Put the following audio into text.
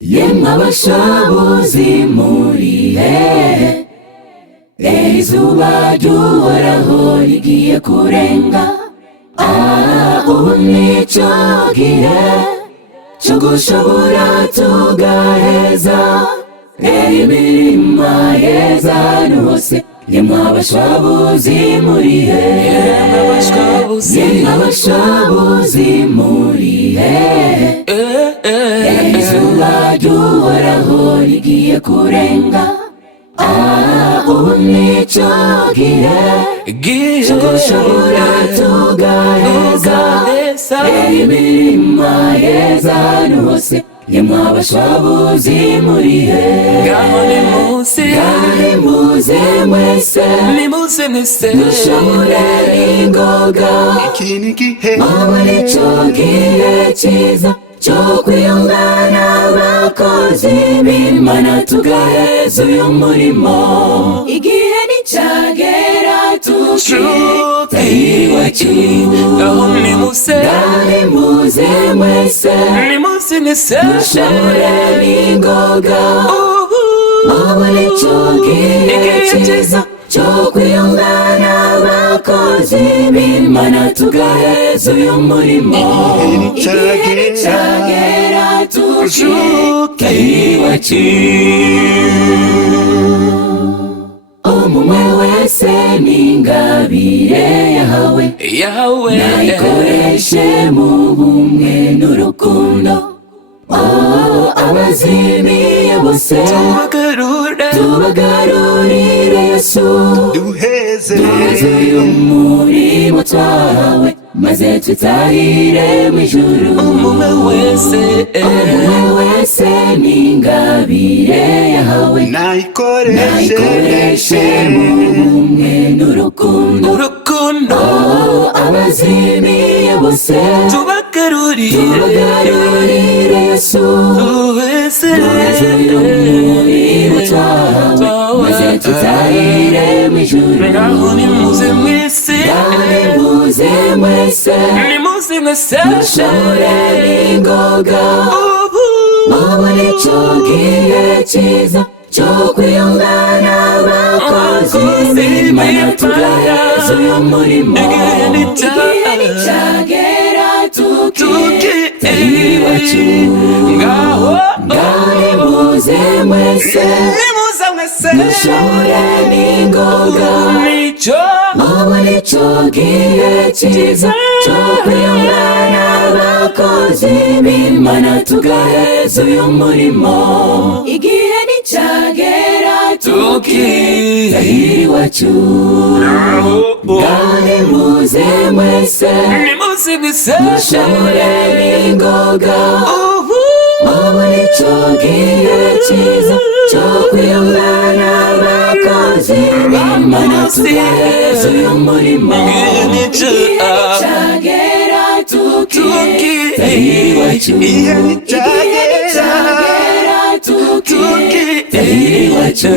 Yemwe abashabuzi muri hehe, izuba ry'Uhoraho rigiye kurenga. Ubu nicyo gihe cyo gushobora tugaheza imirima yeza ahantu hose. Yemwe abashabuzi muri hehe, yemwe abashabuzi muri hehe, izuba ry'Uhoraho rigiye kurenga. Ubu nicyo gihe cyo gushobora tugaheza imirima yeza ahantu hose. Yemwe abashabuzi muri hehe, ngaho nimuze mwese dushabure n'ingoga. Iki ni igihe, ubu nicyo gihe cyiza cyo kwiyungana abakozi b'Imana tugaheza uyu murimo. Igihe nicyagera tukita iwacu. ngaho nimuze mwese dushabure n'ingoga. ubu nicyo gihe cyiza cyo kwiyungana abakozi b'Imana tugaheza uyu murimo. Igihe nicyagera tukita iwacu. Umwe wese n'ingabire yahawe, nayikoreshe mu bumwe n'urukundo. Abazimiye bose tubagarurire Yesu, duheze uyu murimo twahawe, maze twitahire mu ijuru. umwe wese n'ingabire yahawe, nayikoreshe mu bumwe n'urukundo. Abazimiye bose tubagarurire Yesu, uyu murimo twahawe, maze twitahire mu ijuru. ngaho nimuze mwese dushabure n'ingoga. ubu nicyo gihe cyiza cyo kwiyungana abakozi b'Imana tugaheza uyu murimo. Igihe nicyagera tukita iwacu. ngaho nimuze mwese dushabure n'ingoga. ubu nicyo gihe cyiza cyo kwiyungana abakozi b'Imana tugaheza uyu murimo. Igihe nicyagera tukita iwacu. nimuze mwese dushabure n'ingoga. ubu nicyo gihe cyiza cyo kwiyungana abakozi b'Imana tugaheza uyu murimo. Igihe nicyagera tukita iwacu. Igihe nicyagera tukita iwacu.